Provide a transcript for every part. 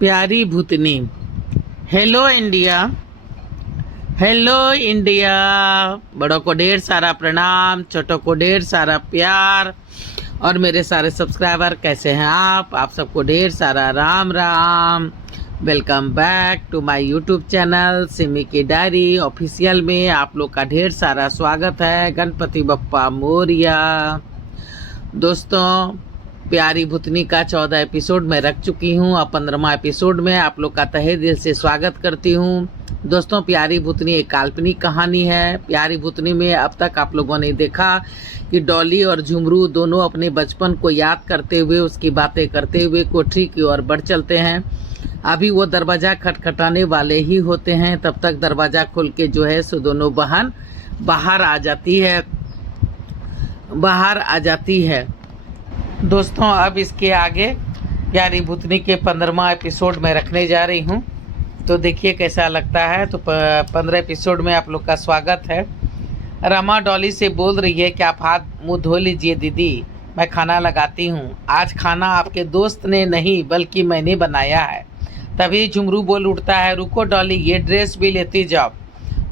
प्यारी भूतनी। Hello India, hello India. बड़ों को ढेर सारा प्रणाम, छोटों को ढेर सारा प्यार। और मेरे सारे सब्सक्राइबर कैसे हैं आप सबको ढेर सारा Ram Ram. Welcome back to my YouTube channel Simi की डायरी ऑफिशियल में आप लोग का ढेर सारा स्वागत है। गणपति बप्पा मोरिया। दोस्तों, प्यारी भूतनी का 14 एपिसोड मैं रख चुकी हूँ और 15वां एपिसोड में आप लोग का तहे दिल से स्वागत करती हूँ। दोस्तों, प्यारी भूतनी एक काल्पनिक कहानी है। प्यारी भूतनी में अब तक आप लोगों ने देखा कि डॉली और झुमरू दोनों अपने बचपन को याद करते हुए, उसकी बातें करते हुए कोठरी की ओर बढ़ चलते हैं। अभी वो दरवाज़ा खटखटाने वाले ही होते हैं, तब तक दरवाज़ा खोल के जो है सो दोनों बहन बाहर आ जाती है। दोस्तों, अब इसके आगे प्यारी भूतनी के 15वां एपिसोड में रखने जा रही हूँ, तो देखिए कैसा लगता है। तो 15 एपिसोड में आप लोग का स्वागत है। रमा डॉली से बोल रही है कि आप हाथ मुंह धो लीजिए दीदी, मैं खाना लगाती हूँ। आज खाना आपके दोस्त ने नहीं बल्कि मैंने बनाया है। तभी झुमरू बोल उठता है, रुको डॉली, ये ड्रेस भी लेती जाओ।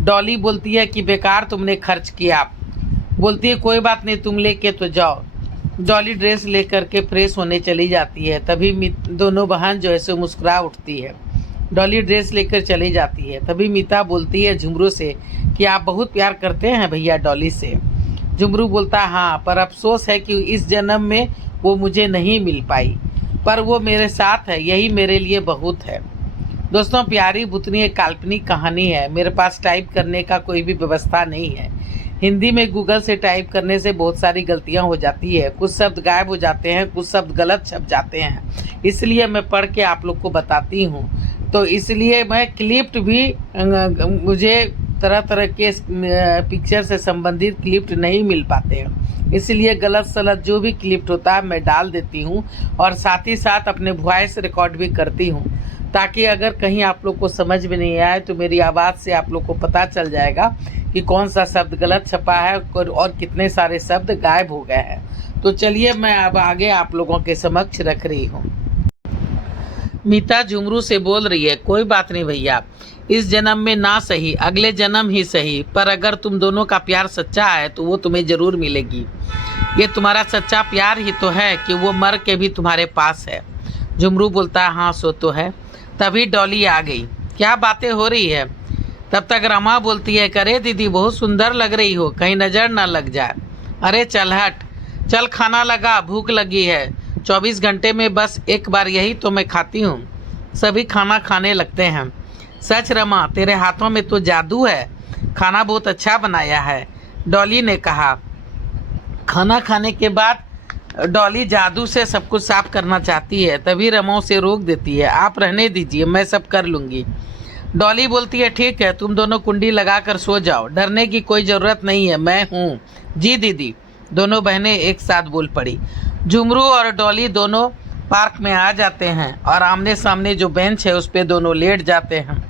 डॉली बोलती है कि बेकार तुमने खर्च किया। बोलती है कोई बात नहीं, तुम लेके तो जाओ। डॉली ड्रेस लेकर के फ्रेश होने चली जाती है। तभी दोनों बहन जो है सो मुस्कुरा उठती है। डॉली ड्रेस लेकर चली जाती है। तभी मीता बोलती है झुमरू से कि आप बहुत प्यार करते हैं भैया डॉली से। झुमरू बोलता है हाँ, पर अफसोस है कि इस जन्म में वो मुझे नहीं मिल पाई, पर वो मेरे साथ है, यही मेरे लिए बहुत है। दोस्तों, प्यारी भूतनी एक काल्पनिक कहानी है। मेरे पास टाइप करने का कोई भी व्यवस्था नहीं है। हिंदी में गूगल से टाइप करने से बहुत सारी गलतियां हो जाती है, कुछ शब्द गायब हो जाते हैं, कुछ शब्द गलत छप जाते हैं। इसलिए मैं पढ़ के आप लोग को बताती हूँ। तो इसलिए मैं क्लिप्ट भी, मुझे तरह तरह के पिक्चर से संबंधित क्लिप्ट नहीं मिल पाते हैं, इसलिए गलत सलत जो भी क्लिप्ट होता है मैं डाल देती हूँ। और साथ ही साथ अपने वॉइस रिकॉर्ड भी करती हूँ, ताकि अगर कहीं आप लोग को समझ में नहीं आए तो मेरी आवाज़ से आप लोग को पता चल जाएगा कि कौन सा शब्द गलत छपा है और कितने सारे शब्द गायब हो गए हैं। तो चलिए मैं अब आगे आप लोगों के समक्ष रख रही हूँ। मीता झुमरू से बोल रही है, कोई बात नहीं भैया, इस जन्म में ना सही अगले जन्म ही सही, पर अगर तुम दोनों का प्यार सच्चा है तो वो तुम्हें जरूर मिलेगी। ये तुम्हारा सच्चा प्यार ही तो है कि वो मर के भी तुम्हारे पास है। झुमरू बोलता है हाँ सो तो है। तभी डॉली आ गई। क्या बातें हो रही है? तब तक रमा बोलती है, करे दीदी बहुत सुंदर लग रही हो, कहीं नज़र ना लग जाए। अरे चल हट, चल खाना लगा, भूख लगी है। 24 घंटे में बस एक बार यही तो मैं खाती हूँ। सभी खाना खाने लगते हैं। सच रमा, तेरे हाथों में तो जादू है, खाना बहुत अच्छा बनाया है, डॉली ने कहा। खाना खाने के बाद डॉली जादू से सब कुछ साफ करना चाहती है, तभी रमा उसे रोक देती है, आप रहने दीजिए, मैं सब कर लूँगी। डॉली बोलती है ठीक है, तुम दोनों कुंडी लगाकर सो जाओ, डरने की कोई ज़रूरत नहीं है, मैं हूँ। जी दीदी, दोनों बहनें एक साथ बोल पड़ी। झुमरू और डॉली दोनों पार्क में आ जाते हैं और आमने सामने जो बेंच है उस पर दोनों लेट जाते हैं।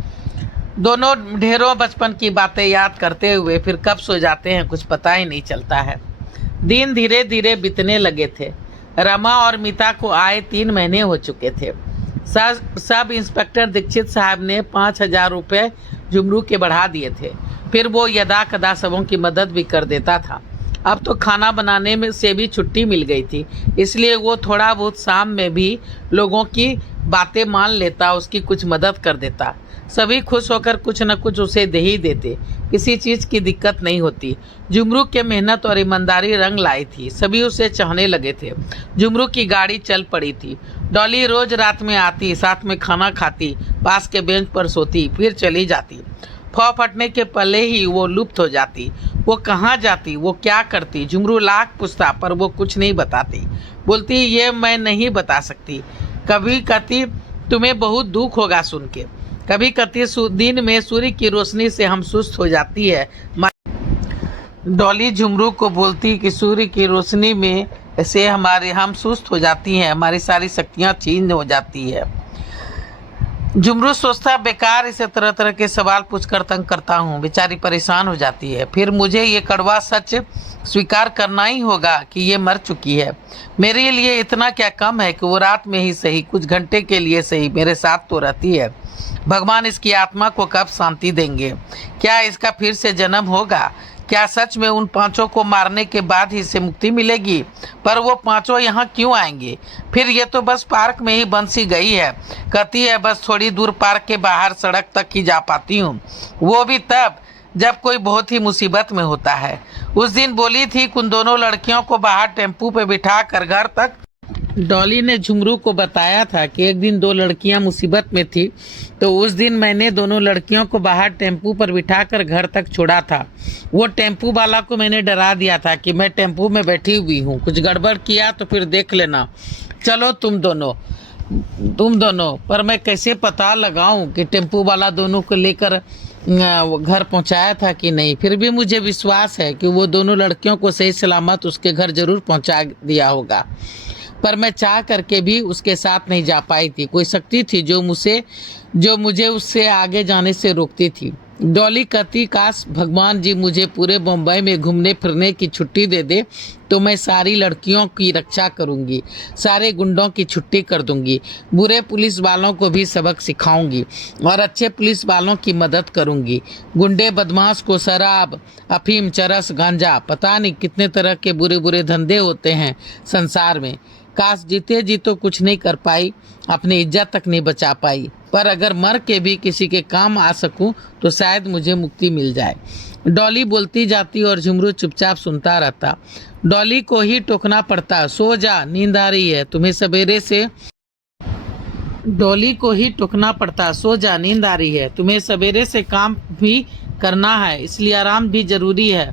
दोनों ढेरों बचपन की बातें याद करते हुए फिर कब सो जाते हैं कुछ पता ही नहीं चलता है। दिन धीरे धीरे बीतने लगे थे। रमा और मीता को आए 3 महीने हो चुके थे। सब इंस्पेक्टर दीक्षित साहब ने 5,000 रुपये झुमरू के बढ़ा दिए थे। फिर वो यदा कदा सबों की मदद भी कर देता था। अब तो खाना बनाने में से भी छुट्टी मिल गई थी, इसलिए वो थोड़ा बहुत शाम में भी लोगों की बातें मान लेता, उसकी कुछ मदद कर देता। सभी खुश होकर कुछ न कुछ उसे दे ही देते, किसी चीज़ की दिक्कत नहीं होती। झुमरू के मेहनत और ईमानदारी रंग लाई थी, सभी उसे चाहने लगे थे। झुमरू की गाड़ी चल पड़ी थी। डॉली रोज रात में आती, साथ में खाना खाती, पास के बेंच पर सोती, फिर चली जाती। फौ फटने के पहले ही वो लुप्त हो जाती। वो कहाँ जाती, वो क्या करती, झुमरू लाख पूछता पर वो कुछ नहीं बताती। बोलती ये मैं नहीं बता सकती। कभी कहती तुम्हें बहुत दुख होगा सुन के। कभी कहती दिन में सूर्य की रोशनी से हम सुस्त हो जाती है। डॉली झुमरू को बोलती कि सूर्य की रोशनी में से हम सुस्त हो जाती हैं, हमारी सारी शक्तियाँ छीन हो जाती है। जुमरू सोचता है बेकार इसे तरह तरह के सवाल पूछकर तंग करता हूँ, बेचारी परेशान हो जाती है। फिर मुझे ये कड़वा सच स्वीकार करना ही होगा कि ये मर चुकी है। मेरे लिए इतना क्या कम है कि वो रात में ही सही, कुछ घंटे के लिए सही मेरे साथ तो रहती है। भगवान इसकी आत्मा को कब शांति देंगे? क्या इसका फिर से जन्म होगा? क्या सच में उन पांचों को मारने के बाद ही इसे मुक्ति मिलेगी? पर वो पांचों यहाँ क्यों आएंगे? फिर ये तो बस पार्क में ही बंद सी गई है। कहती है बस थोड़ी दूर पार्क के बाहर सड़क तक ही जा पाती हूँ, वो भी तब जब कोई बहुत ही मुसीबत में होता है। उस दिन बोली थी कि उन दोनों लड़कियों को बाहर टेम्पू पे बिठा कर घर तक। डॉली ने झुमरू को बताया था कि एक दिन दो लड़कियां मुसीबत में थी, तो उस दिन मैंने दोनों लड़कियों को बाहर टेम्पू पर बिठाकर घर तक छोड़ा था। वो टेम्पू वाला को मैंने डरा दिया था कि मैं टेम्पू में बैठी हुई हूँ, कुछ गड़बड़ किया तो फिर देख लेना। चलो तुम दोनों पर मैं कैसे पता लगाऊं कि टेम्पू वाला दोनों को लेकर घर पहुंचाया था कि नहीं। फिर भी मुझे विश्वास है कि वो दोनों लड़कियों को सही सलामत उसके घर जरूर पहुंचा दिया होगा, पर मैं चाह करके भी उसके साथ नहीं जा पाई थी। कोई शक्ति थी जो मुझे उससे आगे जाने से रोकती थी। डॉली कहती काश भगवान जी मुझे पूरे बम्बई में घूमने फिरने की छुट्टी दे दे, तो मैं सारी लड़कियों की रक्षा करूंगी, सारे गुंडों की छुट्टी कर दूंगी, बुरे पुलिस वालों को भी सबक सिखाऊंगी और अच्छे पुलिस वालों की मदद करूंगी। गुंडे बदमाश को शराब, अफीम, चरस, गांजा, पता नहीं कितने तरह के बुरे बुरे धंधे होते हैं संसार में। काश जीते जी तो कुछ नहीं कर पाई, अपनी इज्जत तक नहीं बचा पाई, पर अगर मर के भी किसी के काम आ सकूं तो शायद मुझे मुक्ति मिल जाए। डॉली बोलती जाती और झुमरू चुपचाप सुनता रहता। डॉली को ही टोकना पड़ता, सो जा, नींद आ रही है तुम्हें सवेरे से। डॉली को ही टोकना पड़ता, सो जा, नींद आ रही है तुम्हें सवेरे से काम भी करना है, इसलिए आराम भी जरूरी है।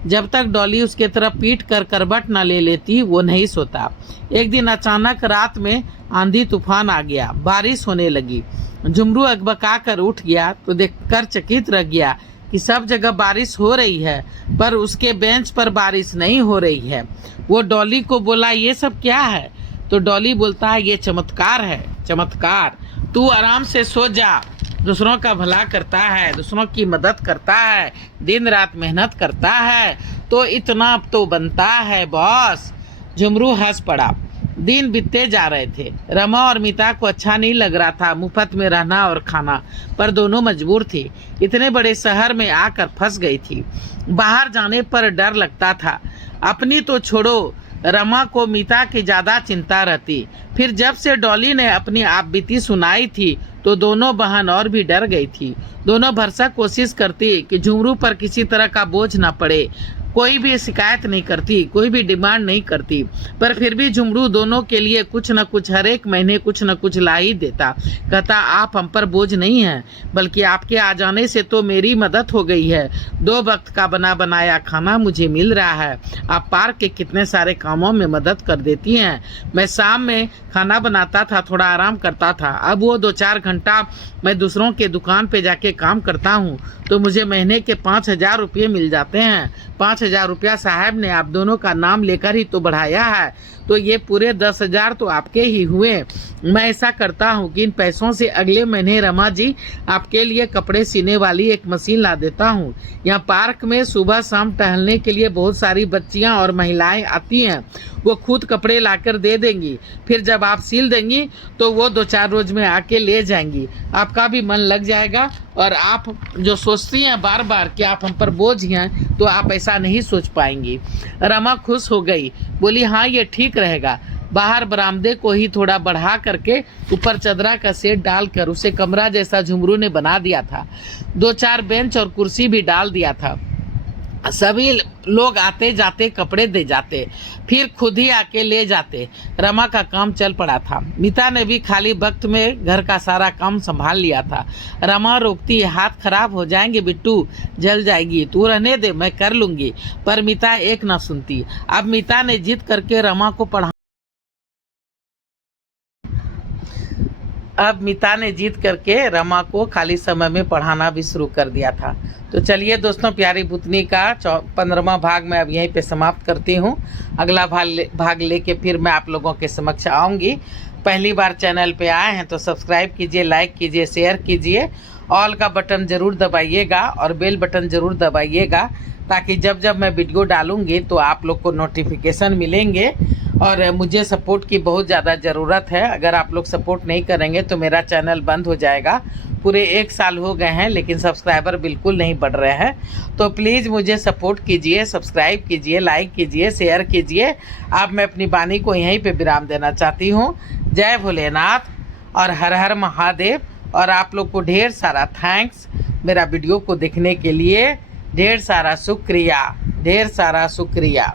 जब तक डॉली उसके तरफ पीट कर करवट न ले लेती वो नहीं सोता। एक दिन अचानक रात में आंधी तूफान आ गया, बारिश होने लगी। झुमरू अकबका कर उठ गया तो देखकर चकित रह गया कि सब जगह बारिश हो रही है, पर उसके बेंच पर बारिश नहीं हो रही है। वो डॉली को बोला ये सब क्या है? तो डॉली बोलता है ये चमत्कार है, चमत्कार। तू आराम से सो जा, दूसरों का भला करता है, दूसरों की मदद करता है, दिन रात मेहनत करता है तो इतना तो बनता है बॉस। झुमरू हंस पड़ा। दिन बीतते जा रहे थे। रमा और मीता को अच्छा नहीं लग रहा था मुफ्त में रहना और खाना, पर दोनों मजबूर थी। इतने बड़े शहर में आकर फंस गई थी, बाहर जाने पर डर लगता था। अपनी तो छोड़ो, रमा को मीता की ज्यादा चिंता रहती। फिर जब से डॉली ने अपनी आपबीती सुनाई थी तो दोनों बहन और भी डर गई थी। दोनों भरसक कोशिश करती कि झुमरू पर किसी तरह का बोझ न पड़े। कोई भी शिकायत नहीं करती, कोई भी डिमांड नहीं करती, पर फिर भी झुमरू दोनों के लिए कुछ न कुछ हर एक महीने कुछ न कुछ ला ही देता। कहता आप हम पर बोझ नहीं हैं, बल्कि आपके आ जाने से तो मेरी मदद हो गई है। 2 वक्त का बना बनाया खाना मुझे मिल रहा है। आप पार्क के कितने सारे कामों में मदद कर देती हैं। मैं शाम में खाना बनाता था, थोड़ा आराम करता था। अब वो 2-4 घंटा मैं दूसरों के दुकान पे जाके काम करता हूँ तो मुझे महीने के 5,000 रुपये मिल जाते हैं। 5,000 रुपया साहब ने आप दोनों का नाम लेकर ही तो बढ़ाया है, तो ये पूरे 10,000 तो आपके ही हुए। मैं ऐसा करता हूँ कि इन पैसों से अगले महीने रमा जी आपके लिए कपड़े सीने वाली एक मशीन ला देता हूँ। यहाँ पार्क में सुबह शाम टहलने के लिए बहुत सारी बच्चियाँ और महिलाएं आती हैं, वो खुद कपड़े लाकर दे देंगी। फिर जब आप सिल देंगी तो वो 2-4 रोज में आके ले जाएंगी। आपका भी मन लग जाएगा और आप जो सोचती हैं बार बार कि आप हम पर बोझ हैं, तो आप ऐसा नहीं सोच पाएंगी। रमा खुश हो गई, बोली हाँ ये ठीक रहेगा। बाहर बरामदे को ही थोड़ा बढ़ा करके ऊपर चदरा का सेट डालकर उसे कमरा जैसा झुमरू ने बना दिया था। 2-4 बेंच और कुर्सी भी डाल दिया था। सभी लोग आते जाते कपड़े दे जाते, फिर खुद ही आके ले जाते। रमा का काम चल पड़ा था। मीता ने भी खाली वक्त में घर का सारा काम संभाल लिया था। रमा रोकती, हाथ खराब हो जाएंगे बिट्टू, जल जाएगी, तू रहने दे मैं कर लूंगी। पर मीता एक ना सुनती। अब मीता ने जिद करके रमा को रमा को खाली समय में पढ़ाना भी शुरू कर दिया था। तो चलिए दोस्तों, प्यारी भूतनी का 15वां भाग मैं अब यहीं पे समाप्त करती हूँ। अगला भाग लेके फिर मैं आप लोगों के समक्ष आऊँगी। पहली बार चैनल पे आए हैं तो सब्सक्राइब कीजिए, लाइक कीजिए, शेयर कीजिए, ऑल का बटन ज़रूर दबाइएगा और बेल बटन ज़रूर दबाइएगा, ताकि जब जब मैं वीडियो डालूँगी तो आप लोग को नोटिफिकेशन मिलेंगे। और मुझे सपोर्ट की बहुत ज़्यादा ज़रूरत है। अगर आप लोग सपोर्ट नहीं करेंगे तो मेरा चैनल बंद हो जाएगा। पूरे 1 साल हो गए हैं लेकिन सब्सक्राइबर बिल्कुल नहीं बढ़ रहे हैं। तो प्लीज़ मुझे सपोर्ट कीजिए, सब्सक्राइब कीजिए, लाइक कीजिए, शेयर कीजिए। अब मैं अपनी वाणी को यहीं पे विराम देना चाहती हूँ। जय भोलेनाथ और हर हर महादेव। और आप लोग को ढेर सारा थैंक्स मेरा वीडियो को देखने के लिए। ढेर सारा शुक्रिया, ढेर सारा शुक्रिया।